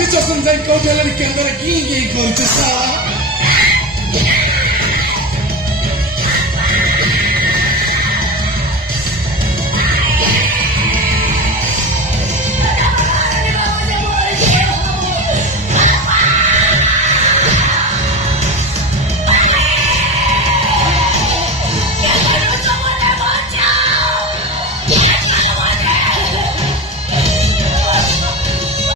Sitwasyon din ko dyan ang kanda na kingin ko sa